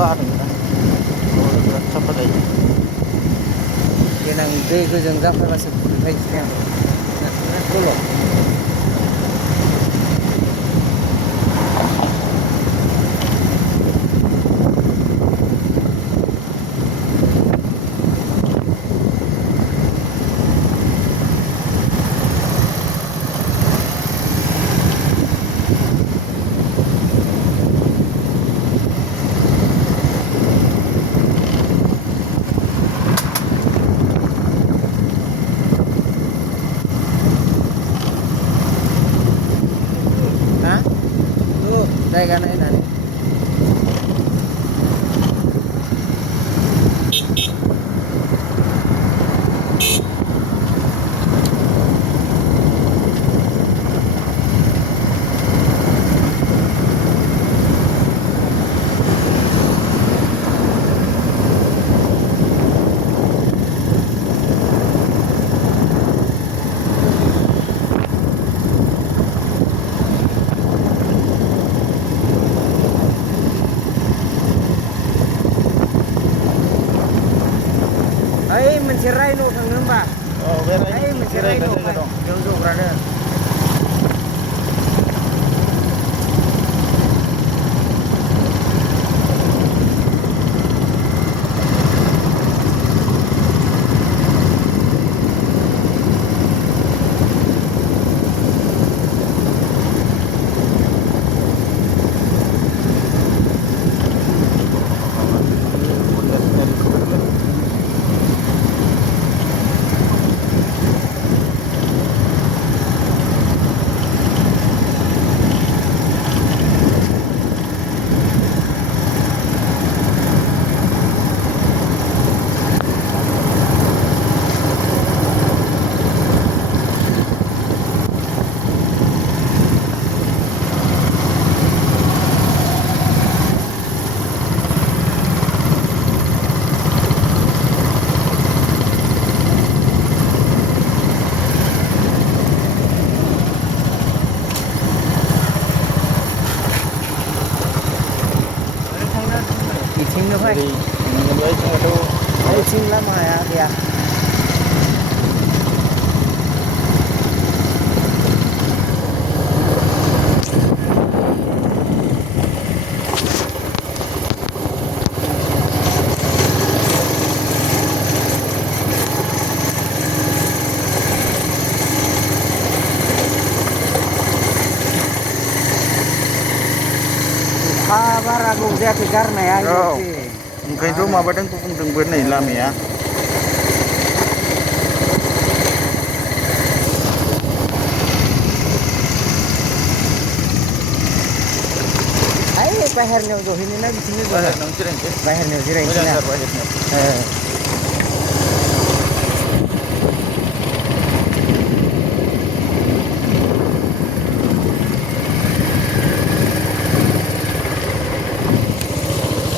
अखा हादोंना बिराद साफा जायो। देनां दै गोजों जाफैबासो फैनोसै आं दल' जायगा नायनानै ओइ मोनसे रायन' थांनो होनबा ओइ मोनसे रायन' बेयाव जग्रानो बिथिंनो फै ओइथिं लामाया गैया बारा गोबाव जायाखै गारनाया ओंखायनोथ' माबादों बुंदोंबो नै लामाया बाहेरनियाव जहैनो ना बिथिंनो बाहेरनियाव जिरायनोसै बाहेरनियाव जिरायनोसै ना